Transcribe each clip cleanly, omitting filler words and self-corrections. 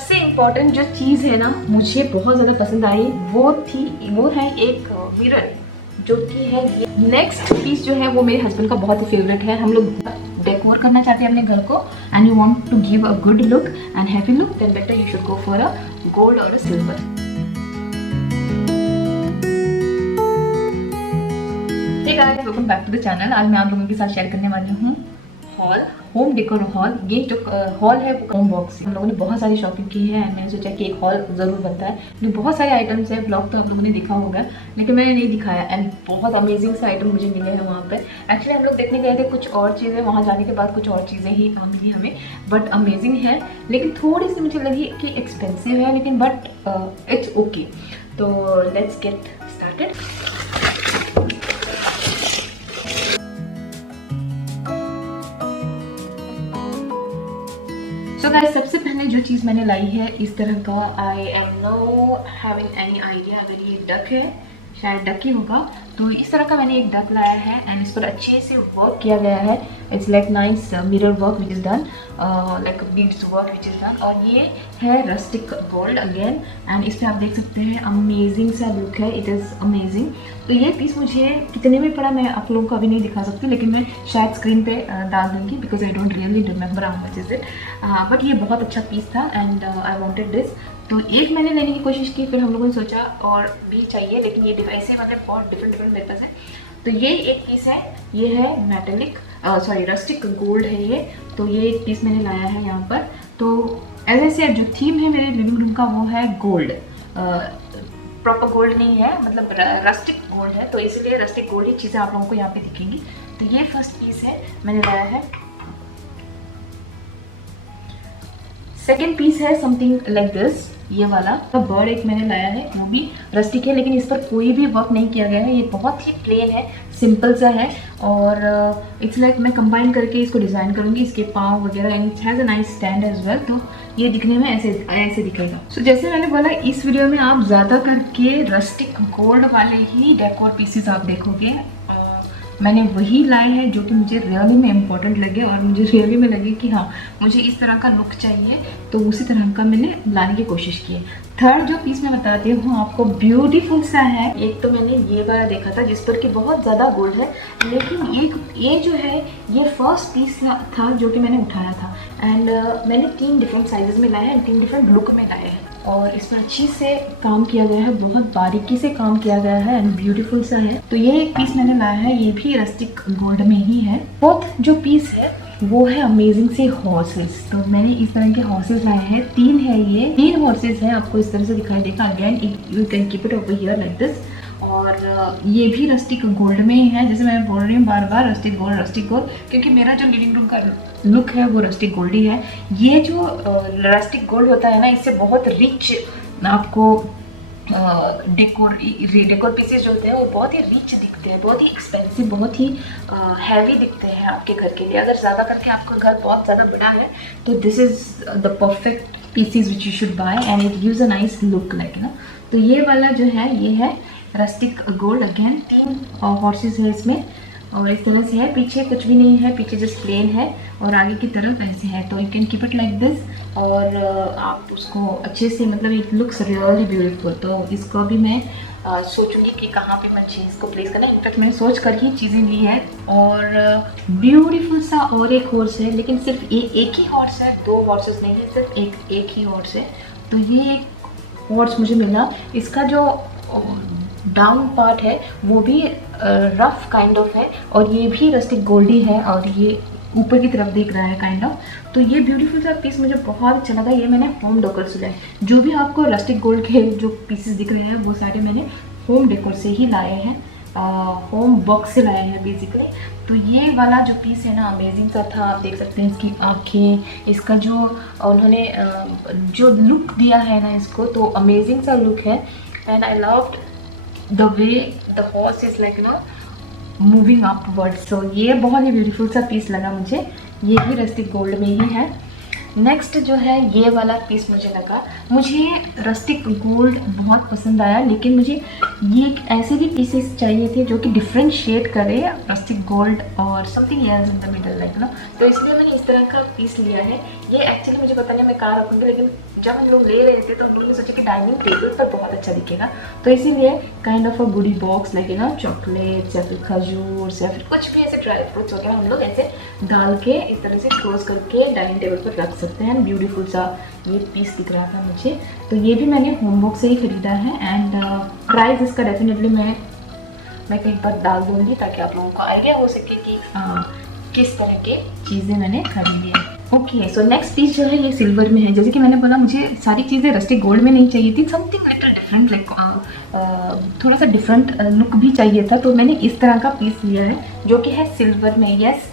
सबसे इम्पोर्टेंट जो चीज़ है ना मुझे बहुत ज़्यादा पसंद आई वो है एक मिरर जो कि है ये। नेक्स्ट पीस जो है वो मेरे हस्बैंड का बहुत ही फेवरेट है। हम लोग डेकोर करना चाहते हैं अपने घर को and you want to give a good look and happy look, then better you should go for a gold और silver. Hey guys, welcome back to the channel. आज मैं आप लोगों के साथ शेयर करने वाली हूँ हॉल, होम डेकोर हॉल। ये जो हॉल है वो होम बॉक्स से हम लोगों ने बहुत सारी शॉपिंग की है एंड मैंने सोचा कि एक हॉल ज़रूर बनता है। लेकिन बहुत सारे आइटम्स है, ब्लॉग तो आप लोगों ने देखा होगा लेकिन मैंने नहीं दिखाया एंड बहुत अमेजिंग से आइटम मुझे मिले हैं वहाँ पे। एक्चुअली हम लोग देखने गए थे कुछ और चीज़ें, वहाँ जाने के बाद कुछ और चीज़ें ही मिली हमें, बट अमेजिंग है। लेकिन थोड़ी सी मुझे लगी कि एक्सपेंसिव है लेकिन बट इट्स ओके। तो let's get started. So guys, सबसे पहले जो चीज़ मैंने लाई है इस तरह का, I am know having any idea अगर ये डक है, शायद डक ही होगा। तो इस तरह का मैंने एक डक लाया है एंड इस पर अच्छे से वर्क किया गया है। It's like nice mirror work which is done, like beads work which is done. और ये है रस्टिक गोल्ड अगेन एंड इस पर आप देख सकते हैं अमेजिंग सा लुक है, इट इज़ अमेजिंग। तो ये पीस मुझे कितने में पड़ा मैं आप लोगों को अभी नहीं दिखा सकती, लेकिन मैं शायद स्क्रीन पे डाल दूँगी because I don't really remember how much is it, but ये बहुत अच्छा पीस था एंड आई वॉन्टेड दिस। तो एक मैंने लेने की कोशिश की, फिर हम लोगों ने सोचा और भी चाहिए, लेकिन ये ऐसे मतलब बहुत डिफरेंट मेरे पास है। तो ये एक पीस है, ये है मेटेलिक रस्टिक गोल्ड है ये। तो ये एक पीस मैंने लाया है यहाँ पर। तो ऐसे से जो थीम है मेरे लिविंग रूम का वो है गोल्ड, प्रॉपर गोल्ड नहीं है, मतलब रस्टिक गोल्ड है, तो इसलिए रस्टिक गोल्ड ही चीज़ें आप लोगों को यहाँ पे दिखेंगी। तो ये फर्स्ट पीस है मैंने लाया है। सेकेंड पीस है समथिंग लाइक दिस, ये वाला बर्ड एक मैंने लाया है, वो भी रस्टिक है लेकिन इस पर कोई भी वर्क नहीं किया गया है। ये बहुत ही प्लेन है, सिंपल सा है और इट्स लाइक मैं कंबाइन करके इसको डिज़ाइन करूँगी, इसके पाँव वगैरह, and it has a nice stand as well. तो ये दिखने में ऐसे दिखेगा। सो जैसे मैंने बोला इस वीडियो में आप ज़्यादा करके रस्टिक गोल्ड वाले ही डेकोर पीसेस आप देखोगे। मैंने वही लाए हैं जो कि मुझे रियली में इम्पोर्टेंट लगे और मुझे रियली में लगे कि हाँ मुझे इस तरह का लुक चाहिए, तो उसी तरह का मैंने लाने की कोशिश की है। थर्ड जो पीस मैं बताती हूँ आपको, ब्यूटीफुल सा है। एक तो मैंने ये वाला देखा था जिस पर कि बहुत ज़्यादा गोल्ड है, लेकिन ये जो है ये फर्स्ट पीस था जो कि मैंने उठाया था एंड मैंने 3 डिफरेंट साइजेस में लाया है, 3 डिफरेंट लुक में लाए हैं और इसमें अच्छी से काम किया गया है, बहुत बारीकी से काम किया गया है एंड ब्यूटीफुल सा है। तो ये एक पीस मैंने लाया है, ये भी रस्टिक गोल्ड में ही है। फोर्थ जो पीस है वो है अमेजिंग से हॉर्सेस। तो मैंने इस तरह के हॉर्सेस लाए हैं, 3 है, ये 3 हॉर्सेस हैं, आपको इस तरह से दिखाई देगा। Again you can keep it over here like this. और ये भी रस्टिक गोल्ड में ही है, जैसे मैं बोल रही हूँ बार बार रस्टिक गोल्ड, क्योंकि मेरा जो लिविंग रूम का लुक है वो रस्टिक गोल्ड ही है। ये जो रस्टिक गोल्ड होता है ना, इससे बहुत रिच आपको डेकोर पीसेस जो होते हैं वो बहुत ही रिच दिखते हैं, बहुत ही एक्सपेंसिव, बहुत ही हैवी दिखते हैं आपके घर के लिए। अगर ज़्यादा करके आपका घर बहुत ज़्यादा बड़ा है तो this is the perfect pieces which you should buy and it gives a nice look like ना। तो ये वाला जो है ये है रस्टिक गोल्ड। अगेन 3 हॉर्सेस है इसमें और इस तरह से है, पीछे कुछ भी नहीं है, पीछे जस्ट प्लेन है और आगे की तरफ ऐसे है। तो you can keep it like this और आप उसको अच्छे से, मतलब इट लुक्स रियली ब्यूटीफुल। तो इसको भी मैं सोचूंगी कि कहाँ पे मैं चीज़ को प्लेस करना है। इनफैक्ट मैंने सोच कर ही चीज़ें ली है। और ब्यूटीफुल सा और एक हॉर्स है, लेकिन सिर्फ एक ही हॉर्स है, 2 हॉर्सेस नहीं है, सिर्फ एक ही हॉर्स है। तो ये एक हॉर्स मुझे मिला, इसका जो डाउन पार्ट है वो भी रफ काइंड ऑफ है और ये भी रस्टिक गोल्डी है और ये ऊपर की तरफ दिख रहा है काइंड ऑफ। तो ये ब्यूटीफुल सा पीस मुझे बहुत अच्छा लगा। ये मैंने होम डेकोर से लाया, जो भी आपको रस्टिक गोल्ड के जो पीसेस दिख रहे हैं वो सारे मैंने होम डेकोर से ही लाए हैं, होम बॉक्स से लाए हैं बेसिकली। तो ये वाला जो पीस है ना अमेजिंग सा था, आप देख सकते हैं इसकी आँखें, इसका जो उन्होंने जो लुक दिया है ना इसको, तो अमेजिंग सा लुक है and I loved the way the horse is like moving upwards। so ये बहुत ही ब्यूटीफुल सा पीस लगा मुझे, ये भी रस्टिक गोल्ड में ही है। नेक्स्ट जो है ये वाला पीस मुझे लगा, मुझे रस्टिक गोल्ड बहुत पसंद आया, लेकिन मुझे ये ऐसे भी पीसेस चाहिए थे जो कि डिफ्रेंशिएट करे रस्टिक गोल्ड और something else in the middle like ना। तो इसलिए मैंने इस तरह का पीस लिया है। ये एक्चुअली मुझे पता नहीं मैं कहाँ रखूँगी, लेकिन जब हम लोग ले रहे थे तो हम लोग ने सोचा कि डाइनिंग टेबल पर बहुत अच्छा दिखेगा, तो इसीलिए kind of a goodie box like ना चॉकलेट्स या फिर खजूर या फिर कुछ भी ऐसे ड्राई फ्रूट्स वगैरह हम लोग ऐसे डाल के इस तरह से क्लोज करके डाइनिंग टेबल पर रख सकते हैं। ब्यूटीफुल सा ये पीस दिख रहा था मुझे, तो ये भी मैंने होमबॉक्स से ही खरीदा है। एंड प्राइस इसका डेफिनेटली मैं कहीं पर डाल दूँगी ताकि आप लोगों को आइडिया हो सके कि किस तरह के चीज़ें मैंने खरीदी है। ओके, सो नेक्स्ट पीस जो है ये सिल्वर में है। जैसे कि मैंने बोला मुझे सारी चीज़ें रस्टिक गोल्ड में नहीं चाहिए थी, समथिंग लिटिल डिफरेंट लाइक थोड़ा सा डिफरेंट लुक भी चाहिए था, तो मैंने इस तरह का पीस लिया है जो कि है सिल्वर में। Yes,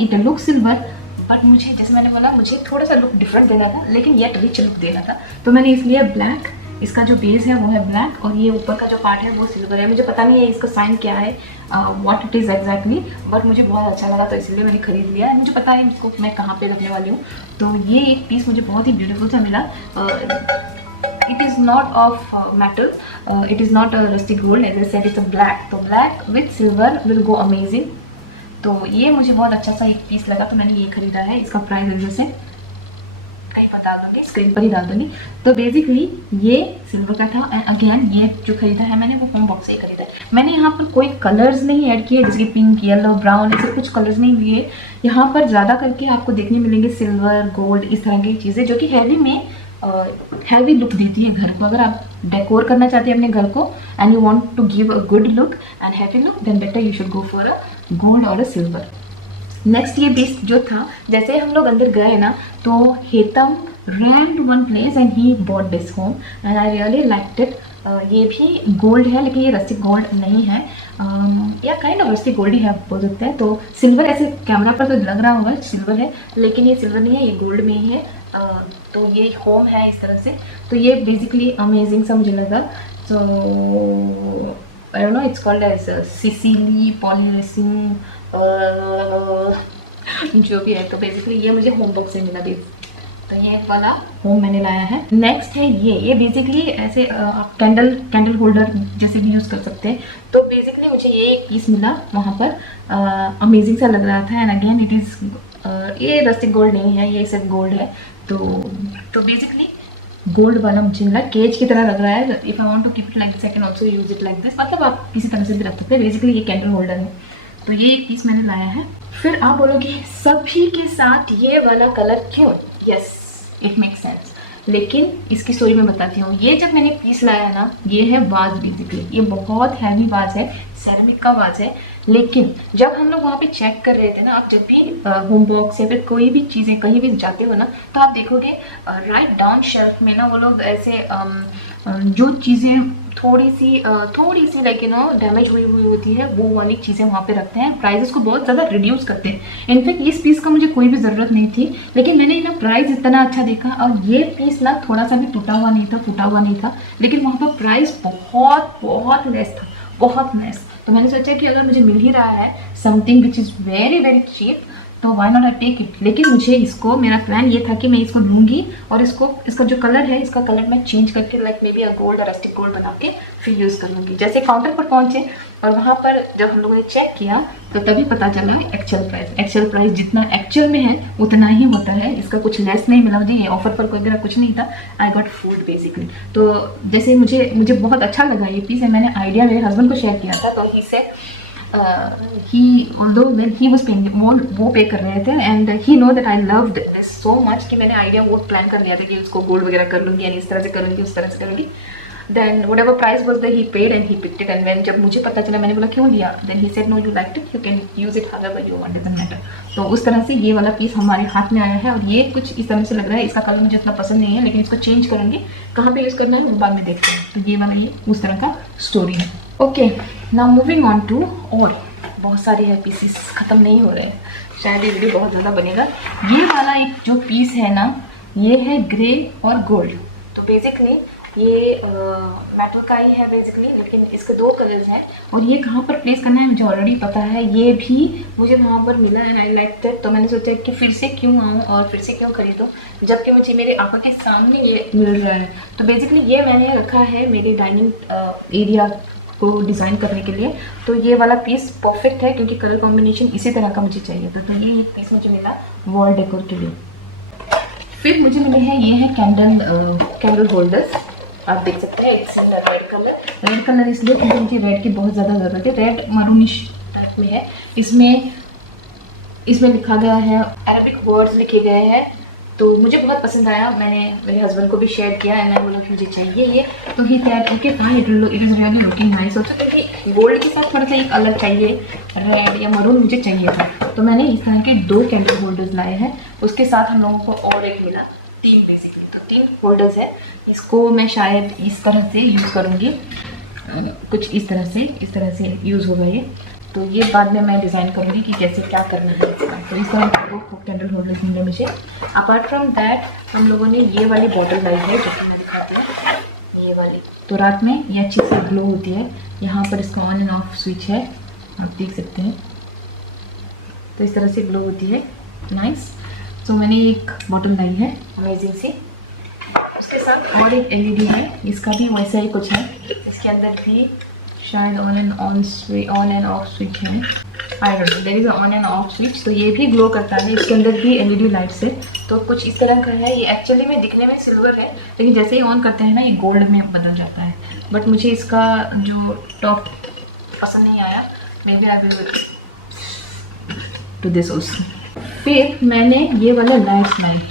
it look silver, but मुझे जैसे मैंने बोला मुझे थोड़ा सा लुक डिफरेंट देना था लेकिन येट रिच लुक देना था, तो मैंने इसलिए ब्लैक, इसका जो बेस है वो है ब्लैक और ये ऊपर का जो पार्ट है वो सिल्वर है। मुझे पता नहीं है इसका साइन क्या है, what it is exactly, but मुझे बहुत अच्छा लगा तो इसलिए मैंने खरीद लिया। मुझे पता है इसको मैं कहाँ पे रखने वाली हूँ, तो ये एक पीस मुझे बहुत ही ब्यूटीफुल सा मिला। It is not of metal, it is not rustic gold, as I said it's a black, तो black with silver will go amazing. तो ये मुझे बहुत अच्छा सा एक पीस लगा तो मैंने ये खरीदा है। इसका प्राइस जैसे कहीं पर डाल दूँगी, स्क्रीन पर ही डाल दूँगी। तो बेसिकली ये सिल्वर का था एंड अगेन ये जो खरीदा है मैंने वो होम बॉक्स से ही खरीदा है। मैंने यहाँ पर कोई कलर्स नहीं ऐड किए जैसे कि पिंक, येलो, ब्राउन, ऐसे कुछ कलर्स नहीं लिए। यहाँ पर ज़्यादा करके आपको देखने मिलेंगे सिल्वर, गोल्ड, इस तरह की चीज़ें जो कि हैवी में हैवी लुक देती है घर को। अगर आप डेकोर करना चाहते हैं अपने घर को and you want to give a good look and heavy look, then better you should go for a gold और अ सिल्वर। नेक्स्ट ये पीस जो था, जैसे हम लोग अंदर गए ना तो हेतम ran to one place and he bought this home and I really liked it। ये भी गोल्ड है लेकिन ये रस्टिक गोल्ड नहीं है, या काइंड ऑफ रस्टिक गोल्ड ही है आप बोल सकते हैं। तो सिल्वर ऐसे कैमरा पर तो लग रहा होगा सिल्वर है लेकिन ये सिल्वर नहीं है, ये गोल्ड में ही है। तो ये होम है इस तरह से, तो ये बेसिकली अमेजिंग सा मुझे लगा। तो I don't know, it's called as Sicily polyresin जो भी है। तो बेसिकली ये मुझे होम बॉक्स से मिला भी, तो ये वाला होम मैंने लाया है। नेक्स्ट है ये बेसिकली ऐसे आप कैंडल होल्डर जैसे भी यूज़ कर सकते हैं। तो बेसिकली मुझे ये एक पीस मिला वहाँ पर, अमेजिंग सा लग रहा था एंड अगेन इट इज़ ये रस्टिक गोल्ड नहीं है, ये सिर्फ गोल्ड है। तो बेसिकली गोल्ड वाला मुझे मिला, केज की तरह लग रहा है। If I want to keep it like this I can also use it like this, मतलब आप किसी तरह से भी रख सकते हैं। बेसिकली ये कैंडल होल्डर है, तो ये एक पीस मैंने लाया है। फिर आप बोलोगे सभी के साथ ये वाला कलर क्यों? यस, इट मेक सेंस, लेकिन इसकी स्टोरी मैं बताती हूँ। ये जब मैंने पीस लाया ना, ये है वाज, बेसिकली ये बहुत हैवी वाज है, सेरेमिक का वाज है। लेकिन जब हम लोग वहाँ पे चेक कर रहे थे ना, आप जब भी होम बॉक्स या फिर कोई भी चीज़ें कहीं भी जाते हो ना, तो आप देखोगे राइट डाउन शेल्फ में ना वो लोग ऐसे जो चीज़ें थोड़ी सी लाइक यू नो डैमेज हुई होती है वो वाली चीज़ें वहाँ पे रखते हैं, प्राइजेस को बहुत ज़्यादा रिड्यूस करते हैं। इनफैक्ट इस पीस का मुझे कोई भी ज़रूरत नहीं थी, लेकिन मैंने ना प्राइस इतना अच्छा देखा और ये पीस ना थोड़ा सा भी टूटा हुआ नहीं था, लेकिन वहाँ पर प्राइस बहुत लेस था, बहुत लेस। तो मैंने सोचा कि अगर मुझे मिल ही रहा है something which is very very cheap, तो why not I take it. लेकिन मुझे इसको, मेरा प्लान ये था कि मैं इसको लूँगी और इसका जो कलर है, इसका कलर मैं चेंज करके like may be a gold और रस्टिक गोल्ड बना के फिर यूज़ कर लूँगी। जैसे काउंटर पर पहुँचे और वहाँ पर जब हम लोगों ने चेक किया तो तभी पता चला एक्चुअल प्राइस जितना एक्चुअल में है उतना ही होता है, इसका कुछ लेस नहीं मिला मुझे। ये ऑफर पर कोई मेरा कुछ नहीं था, आई गॉट फूड बेसिकली। तो जैसे मुझे बहुत अच्छा लगा ये पीस है, मैंने आइडिया मेरे हस्बैंड को शेयर किया था, तो ही से although when he was paying वो पे कर रहे थे and he know that I loved this so much कि मैंने आइडिया वो प्लान कर लिया था कि उसको गोल्ड वगैरह कर लूँगी यानी इस तरह से करूँगी उस तरह से करूँगी। then whatever price was there he paid and he picked it, and when जब मुझे पता चला मैंने बोला क्यों लिया, then he said no you liked it, you can use it however you want, doesn't matter। तो उस तरह से ये वाला पीस हमारे हाथ में आया है और ये कुछ इस तरह से लग रहा है। इसका कलर मुझे इतना पसंद नहीं है लेकिन इसको चेंज करेंगे, कहाँ पे यूज़ करना है वो बाद में देखते हैं। तो ये वाला ये उस तरह का स्टोरी है। Okay, now moving on to, और बहुत सारे है पीसेस, ख़त्म नहीं हो रहे हैं, शायद ये वीडियो बहुत ज़्यादा बनेगा। ये वाला एक जो पीस है ना, ये है ग्रे और गोल्ड। तो बेसिकली ये मेटल का ही है बेसिकली, लेकिन इसके दो कलर्स हैं और ये कहाँ पर प्लेस करना है मुझे ऑलरेडी पता है। ये भी मुझे वहाँ पर मिला एंड आई लाइक दैट, तो मैंने सोचा कि फिर से क्यों आऊँ और फिर से क्यों खरीदूँ जबकि मुझे मेरे आंखों के सामने ये मिल रहा है। तो बेसिकली ये मैंने रखा है मेरे डाइनिंग एरिया को डिज़ाइन करने के लिए। तो ये वाला पीस परफेक्ट है क्योंकि कलर कॉम्बिनेशन इसी तरह का मुझे चाहिए था। तो ये एक पीस मुझे मिला वॉल डेकोर के लिए। फिर मुझे मिले हैं ये है कैंडल होल्डर्स। आप देख सकते हैं इट्स इन रेड कलर इसलिए क्योंकि मुझे रेड की बहुत ज़्यादा ज़रूरत है। रेड मरूनिश टाइप में है। इसमें लिखा गया है, अरबिक वर्ड्स लिखे गए हैं, तो मुझे बहुत पसंद आया। मैंने मेरे हस्बैंड को भी शेयर किया एंड मैं बोला कि मुझे चाहिए ये, तो ही तैयार okay fine, it is really looking nice also, क्योंकि गोल्ड के साथ थोड़ा सा एक अलग चाहिए, रेड या मरून मुझे चाहिए था। तो मैंने इस तरह के 2 कैंडल होल्डर्स लाए हैं। उसके साथ हम लोगों को और एक मिला, 3 बेसिकली, तो 3 होल्डर्स है। इसको मैं शायद इस तरह से यूज़ करूँगी, कुछ इस तरह से यूज़ होगा ये। तो ये बाद में मैं डिज़ाइन करूँगी कि कैसे क्या करना है इसका। तो इस तरह के 2 कैंडल होल्डर्स मिले मुझे। अपार्ट फ्रॉम दैट हम लोगों ने ये वाली बॉटल लाई है, जो कि मैं दिखाती हूँ, ये वाली। तो रात में ये अच्छी से ग्लो होती है। यहाँ पर इसका ऑन एंड ऑफ स्विच है, आप देख सकते हैं। तो इस तरह से ग्लो होती है, नाइस। तो मैंने एक बॉटल लाई है अमेजिंग सी। उसके साथ और एक एलईडी है, इसका भी वैसा ही कुछ है। इसके अंदर भी शायद ऑन एंड ऑफ स्विच है, I don't know, there is on and off switch. तो ये भी ग्लो करता है। इसके अंदर भी एलईडी लाइट्स है। तो कुछ इस तरह का है। ये एक्चुअली में दिखने में सिल्वर है, लेकिन जैसे ही ऑन करते हैं ना ये गोल्ड में बदल जाता है। बट मुझे इसका जो टॉप पसंद नहीं आया, maybe I will do this also. फिर मैंने ये वाला लाइट्स लाई, इस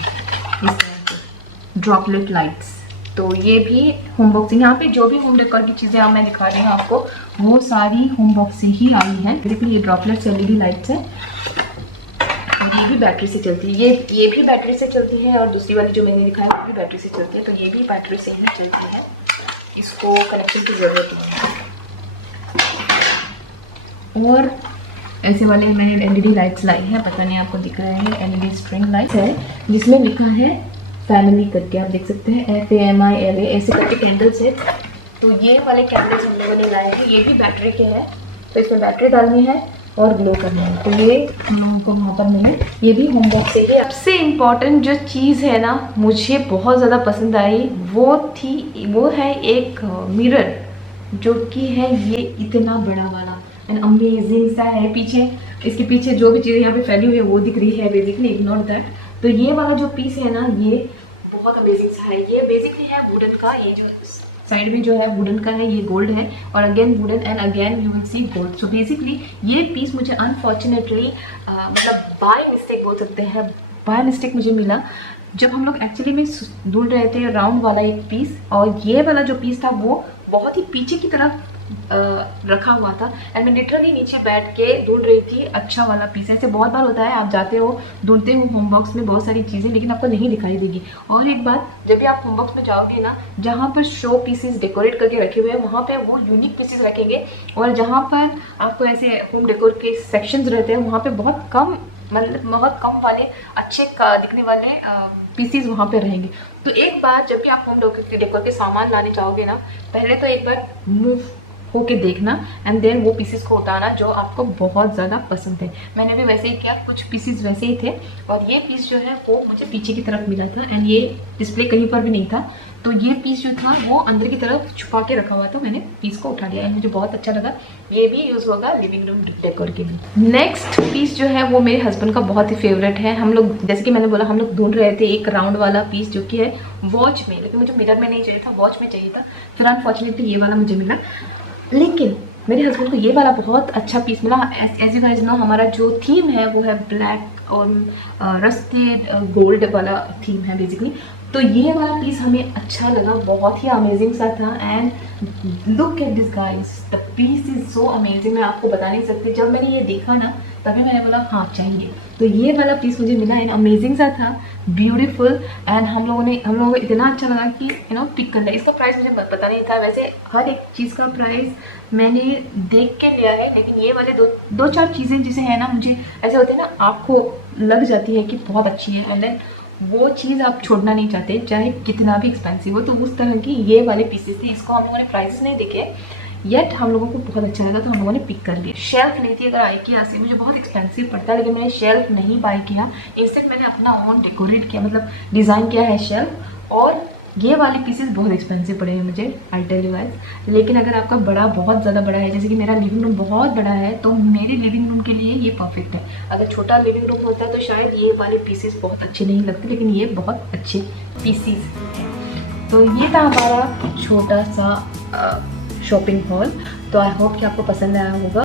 तरह से ड्रॉपलेट लाइट्स। तो ये भी होम बॉक्स, यहाँ पे जो भी होम डेकोर की चीज़ें मैं दिखा रही हूँ आपको, वो सारी होम बॉक्स से ही आई हैं। बिल्कुल ये ड्रॉपलेट्स एलईडी लाइट्स है और ये भी बैटरी से चलती है। ये भी बैटरी से चलती है और दूसरी वाली जो मैंने दिखाई वो भी बैटरी से चलती है। तो ये भी बैटरी से ही चलती है, इसको कनेक्शन की ज़रूरत नहीं है। और ऐसे वाले मैंने एलईडी लाइट्स लाई है, पता नहीं आपको दिख रहे हैं, एलईडी स्ट्रिंग लाइट्स है जिसमें लिखा है फैमिली करके, आप देख सकते हैं, FAMILA ऐसे करके कैंडल्स है। तो ये वाले कैंडल्स हम लोगों ने लाए हैं, ये भी बैटरी के हैं। तो इसमें बैटरी डालनी है और ग्लो करना है। तो ये हम लोगों को वहाँ पर मिले, ये भी होम बॉक्स से ही। सबसे इम्पॉर्टेंट जो चीज़ है ना, मुझे बहुत ज़्यादा पसंद आई, वो है एक मिरर, जो कि है ये इतना बड़ा वाला एंड अमेजिंग सा है। पीछे, इसके पीछे जो भी चीज़ें यहाँ पे फैली हुई है वो दिख रही है बेसिकली, इग्नोर दैट। तो ये वाला जो पीस है ना, ये बहुत अमेजिंग सा है। ये बेसिकली है वुडन का, ये जो साइड में जो है वुडन का है, ये गोल्ड है और again wooden and again you will see gold. So basically ये पीस मुझे अनफॉर्चुनेटली मतलब बाय मिस्टेक बोल सकते हैं, बाय मिस्टेक मुझे मिला। जब हम लोग एक्चुअली में ढूंढ रहे थे राउंड वाला एक पीस, और ये वाला जो पीस था वो बहुत ही पीछे की तरफ रखा हुआ था एंड मैं लिटरली नीचे बैठ के ढूंढ रही थी अच्छा वाला पीस। ऐसे बहुत बार होता है, आप जाते हो ढूंढते हो होम बॉक्स में बहुत सारी चीज़ें, लेकिन आपको नहीं दिखाई देगी। और एक बात, जब भी आप होम बॉक्स में जाओगे ना, जहाँ पर शो पीसेस डेकोरेट करके रखे हुए हैं वहाँ पे वो यूनिक पीसेस रखेंगे, और जहाँ पर आपको ऐसे होम डेकोर के सेक्शंस रहते हैं वहाँ पे बहुत कम, मतलब बहुत कम वाले अच्छे दिखने वाले पीसीज वहाँ पे रहेंगे। तो एक बार जब भी आप होम डेकोर के सामान लाने चाहोगे ना, पहले तो एक बार मूव होके देखना एंड देन वो पीसेस को उठाना जो आपको बहुत ज़्यादा पसंद है। मैंने भी वैसे ही किया, कुछ पीसेस वैसे ही थे और ये पीस जो है वो मुझे पीछे की तरफ मिला था एंड ये डिस्प्ले कहीं पर भी नहीं था। तो ये पीस जो था वो अंदर की तरफ छुपा के रखा हुआ था, मैंने पीस को उठा लिया एंड मुझे बहुत अच्छा लगा। ये भी यूज़ होगा लिविंग रूम डेकोर के लिए। नेक्स्ट पीस जो है वो मेरे हस्बैंड का बहुत ही फेवरेट है। हम लोग, जैसे कि मैंने बोला, हम लोग ढूंढ रहे थे एक राउंड वाला पीस जो कि है वॉच में, लेकिन मुझे मिरर में नहीं चाहिए था, वॉच में चाहिए था। फिर अनफॉर्चुनेटली ये वाला मुझे मिला, लेकिन मेरे हस्बैंड को ये वाला बहुत अच्छा पीस मिला। एज यू गाइस नो, हमारा जो थीम है वो है ब्लैक और रस्टेड गोल्ड वाला थीम है बेसिकली। तो ये वाला पीस हमें अच्छा लगा, बहुत ही अमेजिंग सा था and look at this guys, the piece is so amazing. मैं आपको बता नहीं सकती, जब मैंने ये देखा ना तभी मैंने बोला हाँ चाहिए। तो ये वाला पीस मुझे मिला एंड अमेजिंग सा था, ब्यूटीफुल एंड हम लोगों को इतना अच्छा लगा कि पिक कर लिया। इसका प्राइस मुझे पता नहीं था, वैसे हर एक चीज़ का प्राइस मैंने देख के लिया है, लेकिन ये वाले दो चार चीज़ें जिसे है ना, मुझे ऐसे होते हैं ना, आपको लग जाती है कि बहुत अच्छी है एंड देन वो चीज़ आप छोड़ना नहीं चाहते, चाहे कितना भी एक्सपेंसिव हो। तो उस तरह की ये वाले पीसेस थे। इसको हम लोगों ने प्राइसेस नहीं देखे, येट हम लोगों को बहुत अच्छा लगा तो हम लोगों ने पिक कर लिया। शेल्फ ली थी, अगर IKEA से, मुझे बहुत एक्सपेंसिव पड़ता है, लेकिन मैंने शेल्फ नहीं बाय किया। इंस्टेंट मैंने अपना ओन डेकोरेट किया, मतलब डिज़ाइन किया है शेल्फ। और ये वाले पीसेस बहुत एक्सपेंसिव पड़े हैं मुझे, आई टेल यू गाइस। लेकिन अगर आपका बड़ा बहुत ज़्यादा बड़ा है, जैसे कि मेरा लिविंग रूम बहुत बड़ा है, तो मेरे लिविंग रूम के लिए ये परफेक्ट है। अगर छोटा लिविंग रूम होता है तो शायद ये वाले पीसेस बहुत अच्छे नहीं लगते, लेकिन ये बहुत अच्छे पीसेस हैं। तो ये था हमारा छोटा सा शॉपिंग हॉल। तो आई होप कि आपको पसंद आया होगा।